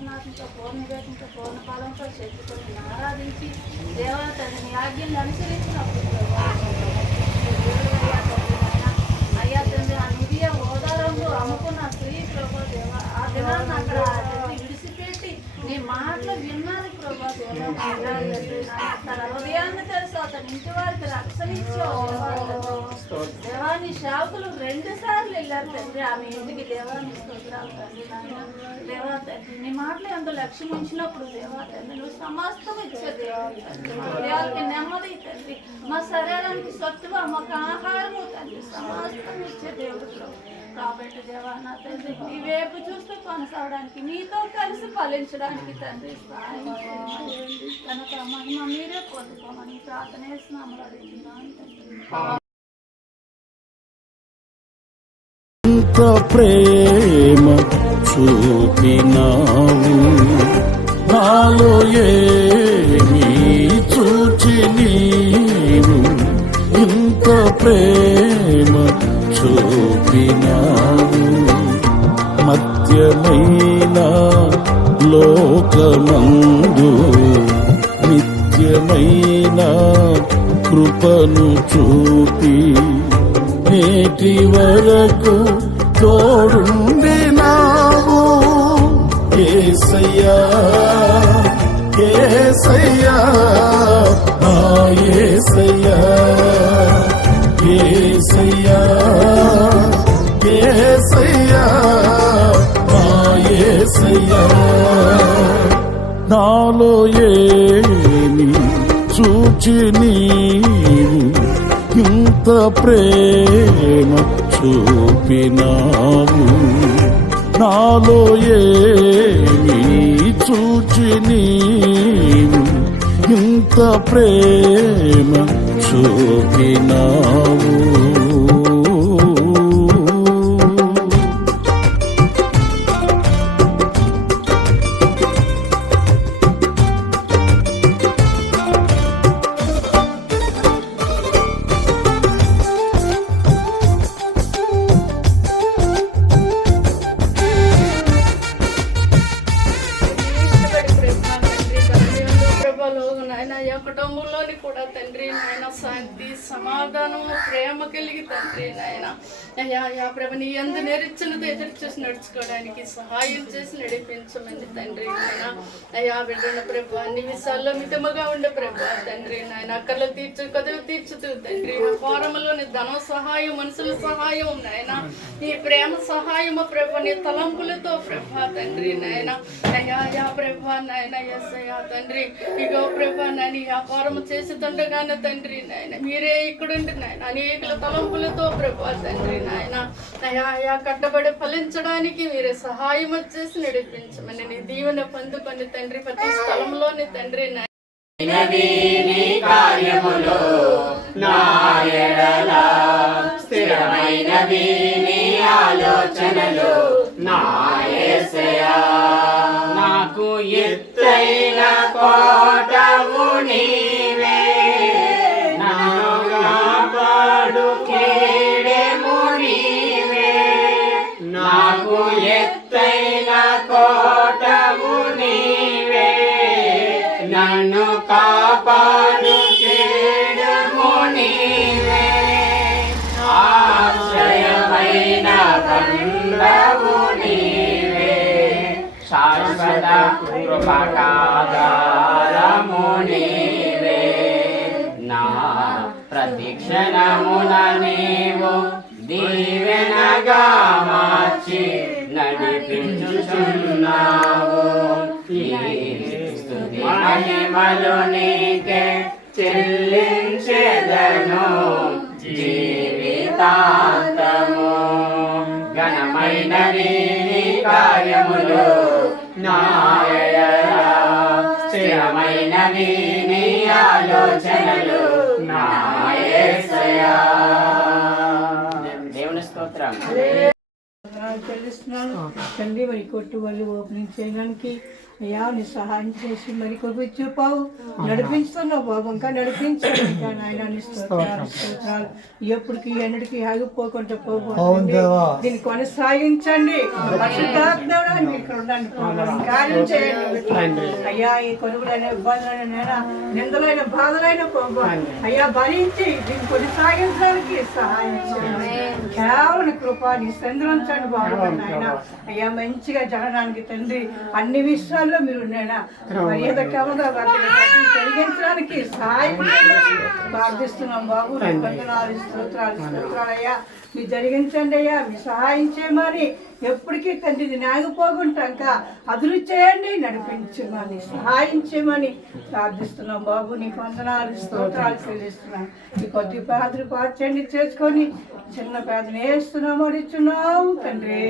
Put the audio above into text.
పూర్ణాత్మతో పూర్ణ వేగంతో పూర్ణ కాలంతో చెప్పుకొని ఆరాధించి దేవా తండ్రి నీ ఆజ్ఞల్ని అనుసరించినప్పుడు అయ్యా తండ్రి ఆ నిధియ ఓదారంలో అమ్ముకున్న స్త్రీ ప్రభా దేవ ఆ దినాన్ని అక్కడ విడిచిపెట్టి నీ మాటలు విన్నారు ప్రభా తన హృదయాన్ని తెలుసు అతని ఇంటి వారికి రక్షణ ఇచ్చావు దేవాని సేవకులు 2 సార్లు వెళ్ళారు తండ్రి ఆమె ఇంటికి. దేవాన్ని స్తోత్రాలు తండ్రి నాయన. దేవా తండ్రి నీ మాటలు ఎంత లక్ష్యం ఉంచినప్పుడు దేవా తండ్రి నువ్వు సమస్తం ఇచ్చే దేవుడు తండ్రి. మా హృదయాలకి నెమ్మది తండ్రి, మా శరీరానికి సత్తువ, మాకు ఆహారము తండ్రి సమస్తం ఇచ్చే దేవుడు కాబట్టి దేవా నా తండ్రి నీ వైపు చూస్తూ కొనసాగడానికి నీతో కలిసి ఫలించడానికి తండ్రి సహాయం చేయండి. కనుక మహిమ మీరే పొందుకోమని ప్రార్థన చేస్తున్నాము అడుగుతున్నాను తండ్రి. ప్రేమ చూపినావు నాలో ఏమీ చూచి నీవు ఇంత ప్రేమ చూపినావు మధ్యమైన లోకమందు నిత్యమైన కృపను చూపి నేటి వరకు తోడుండినావు యేసయ్యా యేసయ్యా నా యేసయ్యా యేసయ్యా యేసయ్యా నా యేసయ్యా నాలో ఏమి చూచి నీవు ఇంత ప్రేమ చూపినావు నాలో ఏమి చూచి నీవు ఇంత ప్రేమ చూపినావు. కుటుంబంలోని కూడా తండ్రి నాయన శాంతి సమాధానము ప్రేమ కలిగి తండ్రి నాయన అయ్యా ప్రభు నీ యందు నిరీక్షణతో ఎదురు చూసి నడుచుకోవడానికి సహాయం చేసి నడిపించమని తండ్రి నాయన అయ్యా బిడ్డల ప్రభు అన్ని విషయాల్లో మితముగా ఉండే ప్రభు తండ్రి నాయన అక్కర్లు తీర్చు కదువు తీర్చుతూ తండ్రి ఫారములోని ధన సహాయం మనుషుల సహాయం నాయన నీ ప్రేమ సహాయము ప్రభు నీ తలంపులతో ప్రభు తండ్రి నాయన అయ్యా ప్రభు నాయన ఎస్ అయ్యా తండ్రి ఇగో ప్రభు నాయన వ్యాపారం చేస్తుండగానే తండ్రి నాయన మీరే ఇక్కడుండి నాయన అనేకుల తలంపులతో ప్రభు తండ్రి నాయన అయా కట్టబడి ఫలించడానికి మీరే సహాయం వచ్చేసి నడిపించమని నీ దీవెన పొందుకొని తండ్రి ప్రతి స్థలంలోని తండ్రి స్థిరమైనవి నీ ఆలోచనలు నా యేసయ్యా నాకు ఎత్తైన కోటవు నీవే నన్ను కాపాడు కేడెము నీవే నాకు ఎత్తైన కోటవు నీవే నన్ను కాపాడు కేడెము నీవే ఆశ్రయమైన బంధవు నీవే శాశ్వత కృపకాధారము నీవే నా ప్రతిక్షణమున నీవు దీవెనగా మార్చి నడిపించుచున్నావు ఈ స్తుతి మహిమలు నీకే చెల్లించెదను జీవితాంతము ఘనమైనవి నీ కార్యములు నాయనా స్థిరమైనవి నీ ఆలోచనలు నా యేసయ్యా దేవుని స్తోత్రం. వేస్తున్నాను తండ్రి. మరి కొట్టు వాళ్ళు ఓపెనింగ్ చేయడానికి అయ్యా నీ సహాయం చేసి మరి కొడుకు చూపావు నడిపించుతున్నావు బాబు, ఇంకా నడిపించాను ఆయన. నీ స్తోత్రాలు స్తోత్రాలు ఎప్పటికి ఎన్నటికి ఆగిపోకుండా పోబోతుంది. దీన్ని కొనసాగించండి. పరిశుద్ధాత్మడా ఇక్కడ ఉండండి ప్రభు, కార్యం చేయండి అయ్యా. ఈ కొనుగోలైన ఇబ్బందులైన నిందలైన బాధలైన ప్రభు అయ్యా భరించి దీన్ని కొనసాగించడానికి సహాయం చేయండి. కేవలం కృప నీ సంద్రించండి బాబు ఆయన. అయ్యా మంచిగా జరగడానికి తండ్రి అన్ని విషయాల్లో మీరు ఉన్నాడా మర్యాదకరంగా జరిగించడానికి సహాయం ప్రార్థిస్తున్నాం బాబు. వందనాలు స్తోత్రాలు స్తోత్రాలయ్యా. మీరు జరిగించండి అయ్యా, మీ సహాయం చేయమని ఎప్పటికీ తండ్రి ఇది ఆగిపోకుంటాక అదులు చేయండి, నడిపించమని సహాయం చేయమని ప్రార్థిస్తున్నాం బాబు. నీకు వందనాలు స్తోత్రాలు చెల్లిస్తున్నాం. ఈ కొద్ది పేదలు పాచండి చేసుకొని చిన్న పేదలు వేస్తున్నాము అడిచున్నాము తండ్రి.